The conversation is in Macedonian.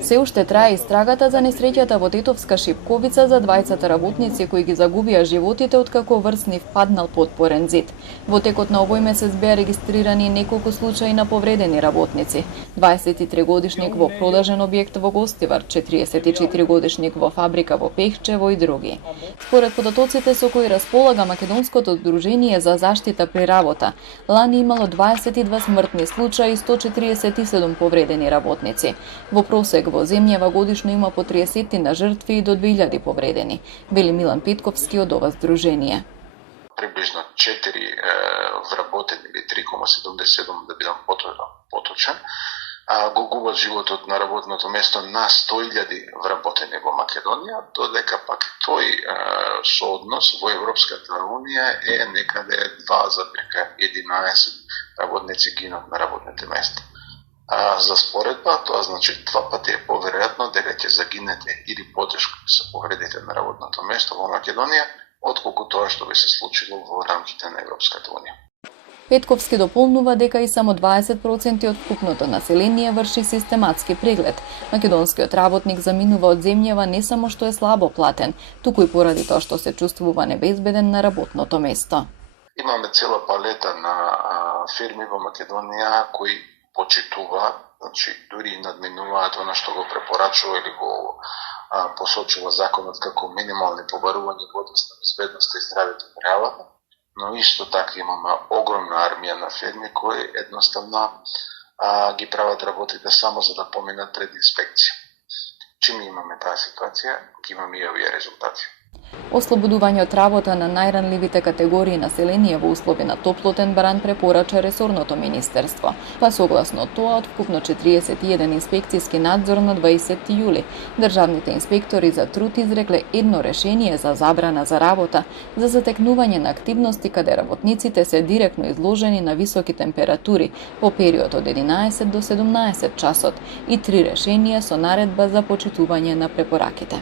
Се уште трае истрагата за несреќата во Тетовска Шипковица за двајцата работници кои ги загубија животите откако врз нив паднал потпорен зид. Во текот на овој месец беа регистрирани неколку случаи на повредени работници. 23-годишник во продажен објект во Гостивар, 44-годишник во фабрика во Пехчево и други. Според податоците со кои располага Македонското Удружение за заштита при работа, лани имало 22 смртни случаи и 147 повредени работници. Во просек во земјава годишно има по 30 на жртви и до 2000 повредени, вели Милан Петковски од ова здружение. Приближно 4 вработени или 3,77 да бидам поточен, го губат животот на работното место на 100.000 вработени во Македонија, додека пак тој сооднос во Европската Унија е некаде 2,11 работници гинат на работните места. За споредба, тоа значи 2 пати е поверојатно дека ќе загинете или потешко ќе се повредите на работното место во Македонија, отколку тоа што би се случило во рамките на Европската Унија. Петковски дополнува дека и само 20% од вкупното население врши систематски преглед. Македонскиот работник заминува од земјава не само што е слабо платен, туку и поради тоа што се чувствува небезбеден на работното место. Имаме цела палета на фирми во Македонија кои почитува, значи дури надминуваат она што го препорачува или го посочува законот како минимални побарувања во област на безбедноста и здравјето на работа, но исто така имаме огромна армија на фирми кои едноставно ги прават работите само за да поминат пред инспекција. Чим имаме таа ситуација, ги имаме и овие резултати. Ослободување од работа на најранливите категории население во услови на топлотен баран препорача ресорното министерство. Па согласно тоа, од вкупно 41 инспекцијски надзор на 20 јули, државните инспектори за труд изрекле едно решение за забрана за работа за затекнување на активности каде работниците се директно изложени на високи температури во период од 11 до 17 часот и 3 решенија со наредба за почитување на препораките.